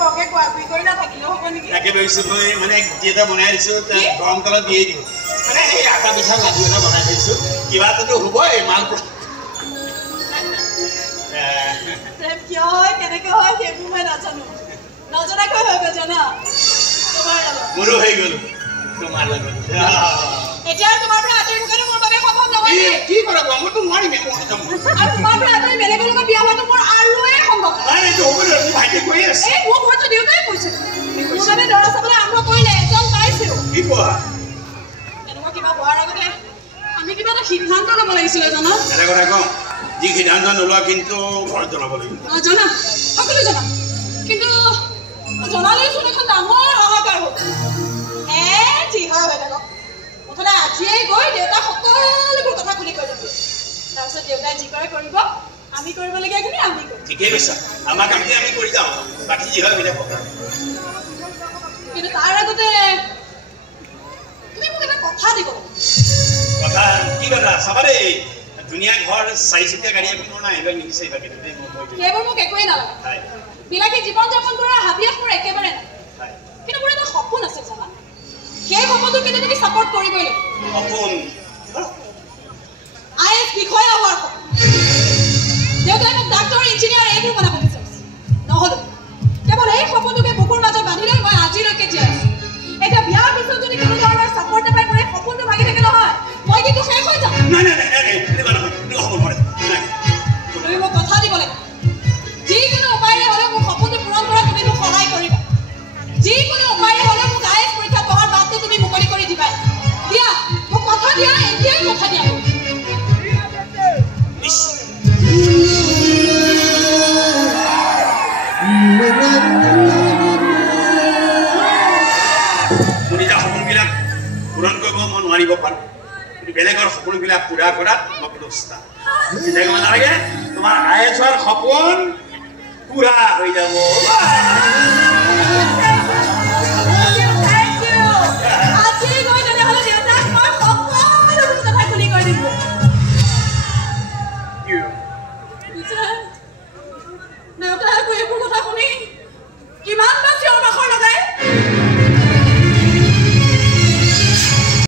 বকে কোৱা কুই কৰি না থাকিলেও হ'ব নেকি তাকে ভাবিছো মই মানে যেটা বনাই দিছো গৰম তেলত দিয়ে দিও মানে এই আটা পিঠা লাডু এটা বনাই দিছো কিবা এটাতো হ'ব এই মাল প্ৰেম কিয় হয় কেনেকৈ হয় সেইবোৰ মই নাজানো নজনাকৈ হৈ গ'ল জানা তোমাৰ লগত মোৰো হৈ গ'ল তোমাৰ লগত এতিয়া তোমাৰ পৰা আঁতৰি থকাটো মোৰ বাবে সম্ভৱ নহয় কি কৰা মইতো নোৱাৰিম মই যাম আৰু তোমাৰ পৰা আঁতৰি বেলেগৰ লগত বিয়া হোৱাটো মোৰ আৰুৱে সম্ভৱ নাই এইটো হ'ব নহয় মোৰ ভাইটিয়ে কৈ আছে এই মোৰ ঘৰতো দেউতাই কৈছে মোৰ বাবে দৰা চাবলৈ আৰম্ভ কৰিলে এজন পাইছেও কি কোৱা এনেকুৱা কিবা হোৱাৰ আগতে আমি কিবা এটা সিদ্ধান্ত ল'ব লাগিছিলে জানা এটা কথা কওঁ যি সিদ্ধান্ত নোলোৱা কিন্তু ঘৰত জনাব লাগিব জনা সকলো জনা কিন্তু জনালেই চোন এখন ডাঙৰ হাহাকাৰ হ'ব যি হয় হৈ থাকক মুঠতে আজিয়েই গৈ দেউতাক সকলোবোৰ কথা খুলি কৈ দিম তাৰপিছত দেউতাই যি কৰে কৰিব আমি কৰিবলগীয়াখিনি আমি কৰিম ঠিকেই কৈছা আমাৰ কামখিনি আমি কৰি যাওঁ বাকী যি হয় হৈ থাকক কিন্তু তাৰ আগতে তুমি মোক এটা কথা দিব কথা কি কথা চাবা দেই ধুনীয়া ঘৰ চাৰিচকীয়া গাড়ী এখনো নাই এইবিলাক নিবিচাৰিবা কিন্তু দেই সেইবোৰ মোক একোৱেই নালাগে বিলাসী জীৱন যাপন কৰাৰ হাবিয়াস মোৰ একেবাৰে নাই কিন্তু মোৰ এটা সপোন আছে জানা সেই সপোনটো কিন্তু তুমি ছাপোৰ্ট কৰিবই লাগিব সপোন IAS বিষয়া হোৱাৰ সপোন দেউতাই মোক ডাক্তৰ ইঞ্জিনিয়াৰ এইবোৰ বনাব বিচাৰিছে নহ'লে কেৱল এই সপোনটোকে বুকুৰ মাজত বান্ধি লৈ মই আজিলৈকে জীয়াই আছো এতিয়া বিয়াৰ পিছত যদি কোনো ধৰণৰ ছাপোৰ্ট নাপাই মোৰ এই সপোনটো ভাগি থাকে নহয় মই কিন্তু শেষ হৈ যাম তুমি মোক কথা দিব লাগিব যিকোনো উপায়েৰে হ'লেও মোক সপোনটো পূৰণ কৰাত তুমি মোক সহায় কৰিবা যিকোনো উপায়েৰে হ'লেও মোক IAS পৰীক্ষা পঢ়াৰ বাটটো তুমি মুকলি কৰি দিবা দিয়া মোক কথা দিয়া এতিয়াই কথা দিয়া সপোনবিলাক পূৰণ কৰিব মই নোৱাৰিব পাৰোঁ কিন্তু বেলেগৰ সপোনবিলাক পূৰা কৰাত মই প্ৰস্তা চিন্তা কৰিব নালাগে তোমাৰ IASৰ সপোন পূৰা হৈ যাব দেউতাই একো এইবোৰ কথা শুনি কিমান বা চিঞৰ বাখৰ লগাই